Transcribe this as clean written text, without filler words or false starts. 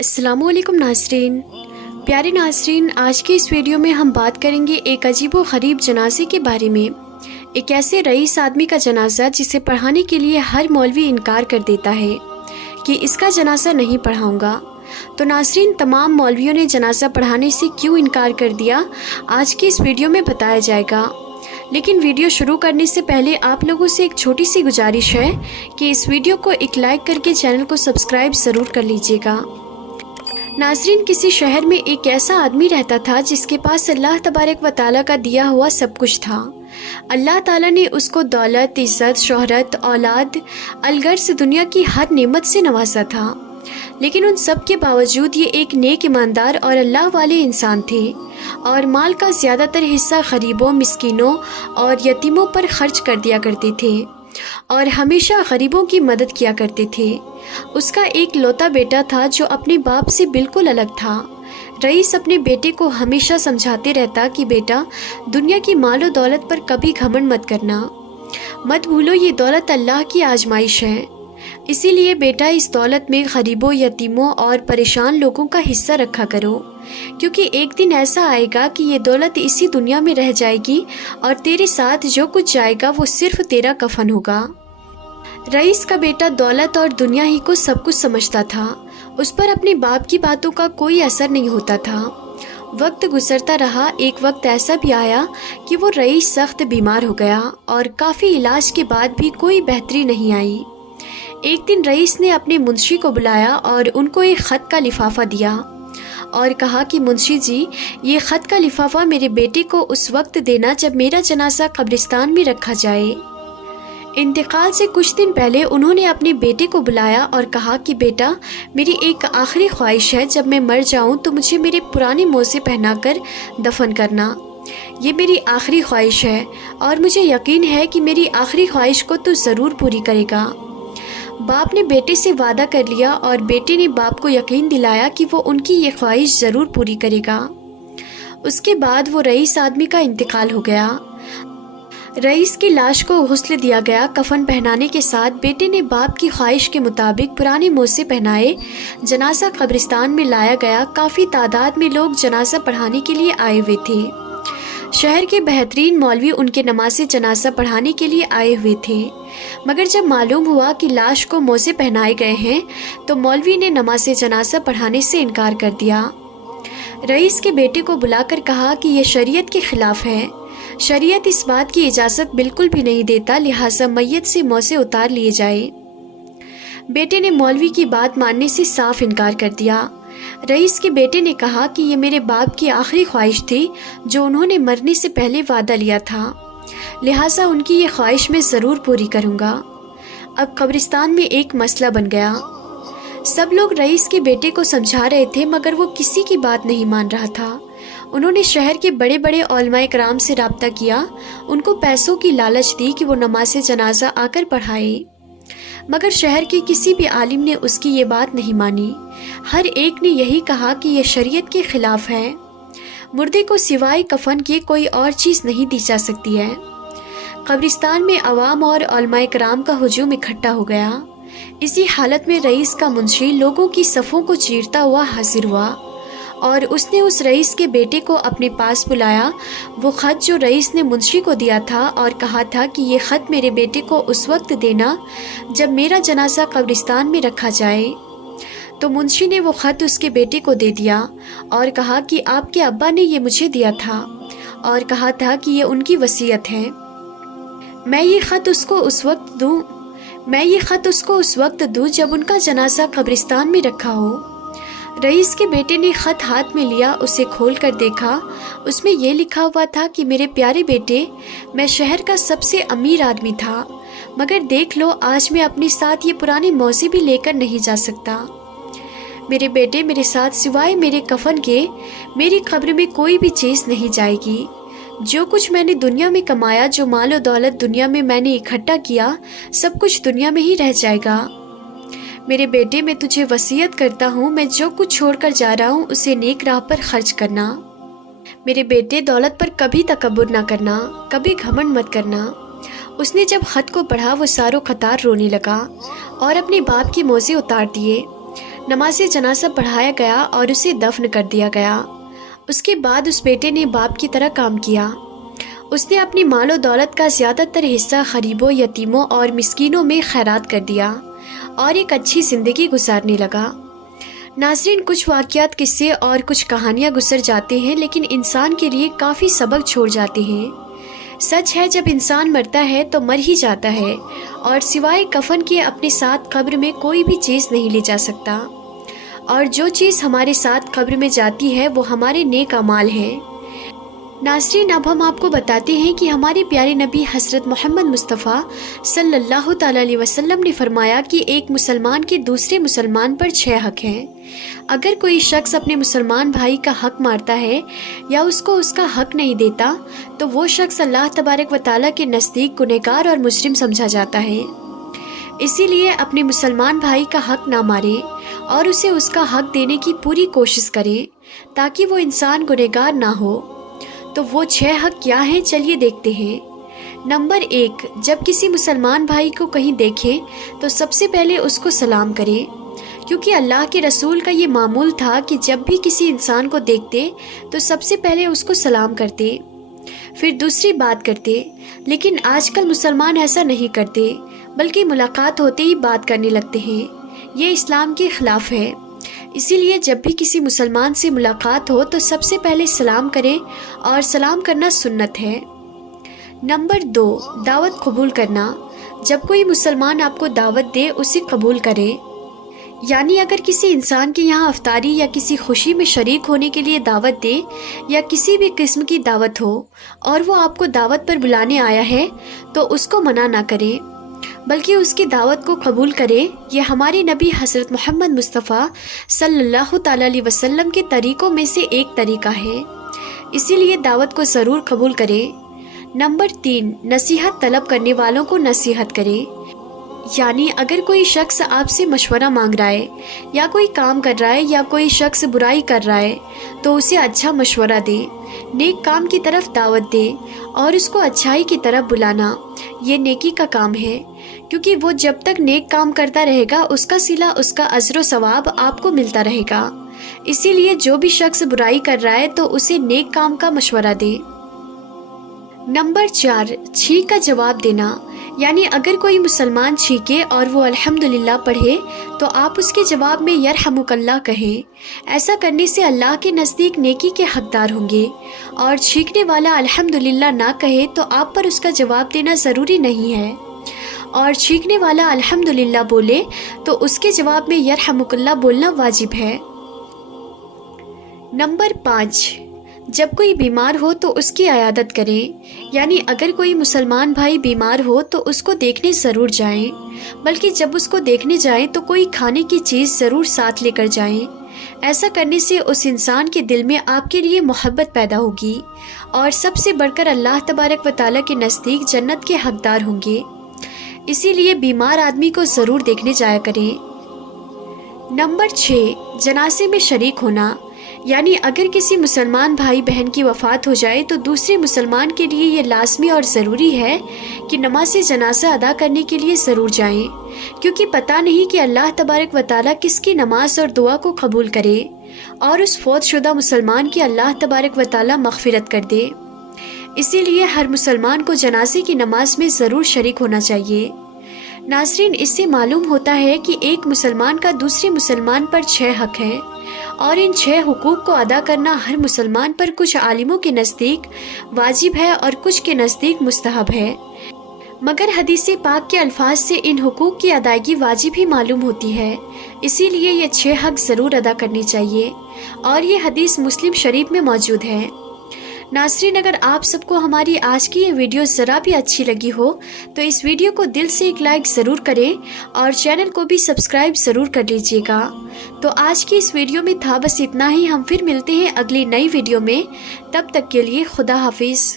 अस्सलामु अलैकुम नाज़रीन। प्यारे नाज़रीन, आज के इस वीडियो में हम बात करेंगे एक अजीब व ग़रीब जनाजे के बारे में। एक ऐसे रईस आदमी का जनाजा जिसे पढ़ाने के लिए हर मौलवी इनकार कर देता है कि इसका जनाजा नहीं पढ़ाऊँगा। तो नाज़रीन, तमाम मौलवियों ने जनाजा पढ़ाने से क्यों इनकार कर दिया, आज की इस वीडियो में बताया जाएगा। लेकिन वीडियो शुरू करने से पहले आप लोगों से एक छोटी सी गुजारिश है कि इस वीडियो को एक लाइक करके चैनल को सब्सक्राइब ज़रूर कर लीजिएगा। नाज़रीन, किसी शहर में एक ऐसा आदमी रहता था जिसके पास अल्लाह तबारक व तआला का दिया हुआ सब कुछ था। अल्लाह ताला ने उसको दौलत, इज़्ज़त, शोहरत, औलाद, अलगर्ज़ दुनिया की हर नेमत से नवाजा था। लेकिन उन सब के बावजूद ये एक नेक, ईमानदार और अल्लाह वाले इंसान थे और माल का ज़्यादातर हिस्सा गरीबों, मिस्कीनों और यतीमों पर खर्च कर दिया करते थे और हमेशा गरीबों की मदद किया करते थे। उसका एक लौता बेटा था जो अपने बाप से बिल्कुल अलग था। रईस अपने बेटे को हमेशा समझाते रहता कि बेटा, दुनिया की मालो दौलत पर कभी घमंड मत करना, मत भूलो ये दौलत अल्लाह की आजमाइश है। इसीलिए बेटा, इस दौलत में गरीबों, यतीमों और परेशान लोगों का हिस्सा रखा करो, क्योंकि एक दिन ऐसा आएगा कि ये दौलत इसी दुनिया में रह जाएगी और तेरे साथ जो कुछ जाएगा वो सिर्फ तेरा कफन होगा। रईस का बेटा दौलत और दुनिया ही को सब कुछ समझता था। उस पर अपने बाप की बातों का कोई असर नहीं होता था। वक्त गुजरता रहा। एक वक्त ऐसा भी आया कि वो रईस सख्त बीमार हो गया और काफ़ी इलाज के बाद भी कोई बेहतरी नहीं आई। एक दिन रईस ने अपने मुंशी को बुलाया और उनको एक ख़त का लिफाफा दिया और कहा कि मुंशी जी, ये ख़त का लिफाफा मेरे बेटे को उस वक्त देना जब मेरा जनाजा कब्रिस्तान में रखा जाए। इंतकाल से कुछ दिन पहले उन्होंने अपने बेटे को बुलाया और कहा कि बेटा, मेरी एक आखिरी ख्वाहिश है, जब मैं मर जाऊं तो मुझे मेरे पुराने मोज़े पहनाकर दफन करना। ये मेरी आखिरी ख्वाहिश है और मुझे यकीन है कि मेरी आखिरी ख्वाहिश को तो ज़रूर पूरी करेगा। बाप ने बेटे से वादा कर लिया और बेटे ने बाप को यकीन दिलाया कि वो उनकी ये ख्वाहिश ज़रूर पूरी करेगा। उसके बाद वो रईस आदमी का इंतकाल हो गया। रईस की लाश को गुस्ल दिया गया। कफन पहनाने के साथ बेटे ने बाप की ख्वाहिश के मुताबिक पुराने मोज़े पहनाए। जनाजा कब्रिस्तान में लाया गया। काफ़ी तादाद में लोग जनाजा पढ़ाने के लिए आए हुए थे। शहर के बेहतरीन मौलवी उनके नमाज़े जनाजा पढ़ाने के लिए आए हुए थे, मगर जब मालूम हुआ कि लाश को मोज़े पहनाए गए हैं तो मौलवी ने नमाज़े जनाजा पढ़ाने से इनकार कर दिया। रईस के बेटे को बुलाकर कहा कि यह शरीयत के ख़िलाफ़ है। शरीयत इस बात की इजाज़त बिल्कुल भी नहीं देता, लिहाजा मैयत से मोज़े उतार लिए जाए। बेटे ने मौलवी की बात मानने से साफ इनकार कर दिया। रईस के बेटे ने कहा कि ये मेरे बाप की आखिरी ख्वाहिश थी जो उन्होंने मरने से पहले वादा लिया था, लिहाजा उनकी ये ख्वाहिश मैं ज़रूर पूरी करूँगा। अब कब्रिस्तान में एक मसला बन गया। सब लोग रईस के बेटे को समझा रहे थे, मगर वो किसी की बात नहीं मान रहा था। उन्होंने शहर के बड़े बड़े उलमाए कराम से रब्ता किया, उनको पैसों की लालच दी कि वो नमाज़े जनाजा आकर पढ़ाए, मगर शहर के किसी भी आलिम ने उसकी ये बात नहीं मानी। हर एक ने यही कहा कि यह शरीयत के ख़िलाफ़ है। मुर्दे को सिवाय कफन के कोई और चीज़ नहीं दी जा सकती है। कब्रिस्तान में अवाम और उलमाए कराम का हुजूम इकट्ठा हो गया। इसी हालत में रईस का मुंशी लोगों की सफ़ों को चीरता हुआ हाजिर हुआ और उसने उस रईस के बेटे को अपने पास बुलाया। वो ख़त जो रईस ने मुंशी को दिया था और कहा था कि ये ख़त मेरे बेटे को उस वक्त देना जब मेरा जनाजा कब्रिस्तान में रखा जाए। तो मुंशी ने वो ख़त उसके बेटे को दे दिया और कहा कि आपके अब्बा ने ये मुझे दिया था और कहा था कि ये उनकी वसीयत है। मैं ये ख़त उसको उस वक्त दूँ जब उनका जनाजा कब्रिस्तान में रखा हो। रईस के बेटे ने ख़त हाथ में लिया, उसे खोल कर देखा। उसमें यह लिखा हुआ था कि मेरे प्यारे बेटे, मैं शहर का सबसे अमीर आदमी था, मगर देख लो आज मैं अपने साथ ये पुराने मोज़े भी लेकर नहीं जा सकता। मेरे बेटे, मेरे साथ सिवाय मेरे कफन के मेरी कब्र में कोई भी चीज़ नहीं जाएगी। जो कुछ मैंने दुनिया में कमाया, जो माल और दौलत दुनिया में मैंने इकट्ठा किया, सब कुछ दुनिया में ही रह जाएगा। मेरे बेटे, मैं तुझे वसीयत करता हूँ, मैं जो कुछ छोड़कर जा रहा हूँ उसे नेक राह पर खर्च करना। मेरे बेटे, दौलत पर कभी तकब्बुर ना करना, कभी घमंड मत करना। उसने जब ख़त को पढ़ा वो सारों कतार रोने लगा और अपने बाप की मोज़े उतार दिए। नमाज जनाजा पढ़ाया गया और उसे दफन कर दिया गया। उसके बाद उस बेटे ने बाप की तरह काम किया। उसने अपनी मालो दौलत का ज़्यादातर हिस्सा गरीबों, यतीमों और मिस्कीनों में खैरात कर दिया और एक अच्छी ज़िंदगी गुजारने लगा। नाज़रीन, कुछ वाक़यात, किस्से और कुछ कहानियाँ गुजर जाते हैं, लेकिन इंसान के लिए काफ़ी सबक छोड़ जाते हैं। सच है, जब इंसान मरता है तो मर ही जाता है और सिवाय कफन के अपने साथ कब्र में कोई भी चीज़ नहीं ले जा सकता। और जो चीज़ हमारे साथ कब्र में जाती है वो हमारे नेक अमाल है। नाज़रीन, अब हम आपको बताते हैं कि हमारे प्यारे नबी हज़रत मोहम्मद मुस्तफ़ा सल्लल्लाहु ताला अलैहि वसल्लम ने फरमाया कि एक मुसलमान के दूसरे मुसलमान पर 6 हक हैं। अगर कोई शख्स अपने मुसलमान भाई का हक मारता है या उसको उसका हक नहीं देता तो वो शख्स अल्लाह तबारक व तआला के नज़दीक गुनहगार और मुजरिम समझा जाता है। इसीलिए अपने मुसलमान भाई का हक ना मारे और उसे उसका हक देने की पूरी कोशिश करें ताकि वो इंसान गुनहगार ना हो। तो वो 6 हक क्या हैं, चलिए देखते हैं। नंबर 1, जब किसी मुसलमान भाई को कहीं देखें तो सबसे पहले उसको सलाम करें, क्योंकि अल्लाह के रसूल का ये मामूल था कि जब भी किसी इंसान को देखते तो सबसे पहले उसको सलाम करते, फिर दूसरी बात करते। लेकिन आजकल मुसलमान ऐसा नहीं करते, बल्कि मुलाकात होते ही बात करने लगते हैं। ये इस्लाम के ख़िलाफ़ है। इसीलिए जब भी किसी मुसलमान से मुलाकात हो तो सबसे पहले सलाम करें और सलाम करना सुन्नत है। नंबर 2, दावत कबूल करना। जब कोई मुसलमान आपको दावत दे उसे कबूल करें। यानी अगर किसी इंसान के यहाँ अफ्तारी या किसी खुशी में शरीक होने के लिए दावत दे या किसी भी किस्म की दावत हो और वो आपको दावत पर बुलाने आया है तो उसको मना ना करें, बल्कि उसकी दावत को कबूल करें। यह हमारे नबी हज़रत मोहम्मद मुस्तफ़ा सल्लल्लाहु ताला अलैहि वसल्लम के तरीक़ों में से एक तरीक़ा है। इसीलिए दावत को ज़रूर कबूल करें। नंबर 3, नसीहत तलब करने वालों को नसीहत करें। यानी अगर कोई शख्स आपसे मशवरा मांग रहा है या कोई काम कर रहा है या कोई शख्स बुराई कर रहा है तो उसे अच्छा मशवरा दें, नेक काम की तरफ दावत दें और उसको अच्छाई की तरफ बुलाना ये नेकी का काम है, क्योंकि वो जब तक नेक काम करता रहेगा उसका सिला, उसका अजर सवाब आपको मिलता रहेगा। इसीलिए जो भी शख्स बुराई कर रहा है तो उसे नेक काम का मशवरा दे। नंबर 4, छी का जवाब देना। यानी अगर कोई मुसलमान छीके और वो अल्हम्दुलिल्लाह पढ़े तो आप उसके जवाब में यरहमुकल्लाह कहें। ऐसा करने से अल्लाह के नज़दीक नेकी के हकदार होंगे। और छीकने वाला अल्हम्दुलिल्लाह ना कहे तो आप पर उसका जवाब देना ज़रूरी नहीं है, और छीकने वाला अल्हम्दुलिल्लाह बोले तो उसके जवाब में यरहमुकल्लाह बोलना वाजिब है। नंबर 5, जब कोई बीमार हो तो उसकी अयादत करें। यानी अगर कोई मुसलमान भाई बीमार हो तो उसको देखने ज़रूर जाएं, बल्कि जब उसको देखने जाएं तो कोई खाने की चीज़ ज़रूर साथ लेकर जाएं। ऐसा करने से उस इंसान के दिल में आपके लिए मोहब्बत पैदा होगी और सबसे बढ़कर अल्लाह तबारक व तआला के नज़दीक जन्नत के हकदार होंगे। इसीलिए बीमार आदमी को ज़रूर देखने जाया करें। नंबर 6, जनाजे में शरीक होना। यानी अगर किसी मुसलमान भाई बहन की वफ़ात हो जाए तो दूसरे मुसलमान के लिए ये लाजमी और ज़रूरी है कि नमाज जनाजा अदा करने के लिए ज़रूर जाएं, क्योंकि पता नहीं कि अल्लाह तबारक व तआला किसकी नमाज और दुआ को कबूल करे और उस फौत शुदा मुसलमान की अल्लाह तबारक व तआला मग़फ़िरत कर दे। इसीलिए हर मुसलमान को जनाजे की नमाज में ज़रूर शरीक होना चाहिए। नाज़रीन, इससे मालूम होता है कि एक मुसलमान का दूसरे मुसलमान पर 6 हक हैं और इन 6 हुकूक को अदा करना हर मुसलमान पर कुछ आलिमों के नज़दीक वाजिब है और कुछ के नज़दीक मुस्तहब है। मगर हदीस पाक के अल्फाज से इन हुकूक की अदायगी वाजिब ही मालूम होती है। इसीलिए ये 6 हक ज़रूर अदा करनी चाहिए और ये हदीस मुस्लिम शरीफ में मौजूद है। नाज़रीन, अगर आप सबको हमारी आज की ये वीडियो ज़रा भी अच्छी लगी हो तो इस वीडियो को दिल से एक लाइक ज़रूर करें और चैनल को भी सब्सक्राइब ज़रूर कर लीजिएगा। तो आज की इस वीडियो में था बस इतना ही। हम फिर मिलते हैं अगली नई वीडियो में। तब तक के लिए खुदा हाफिज़।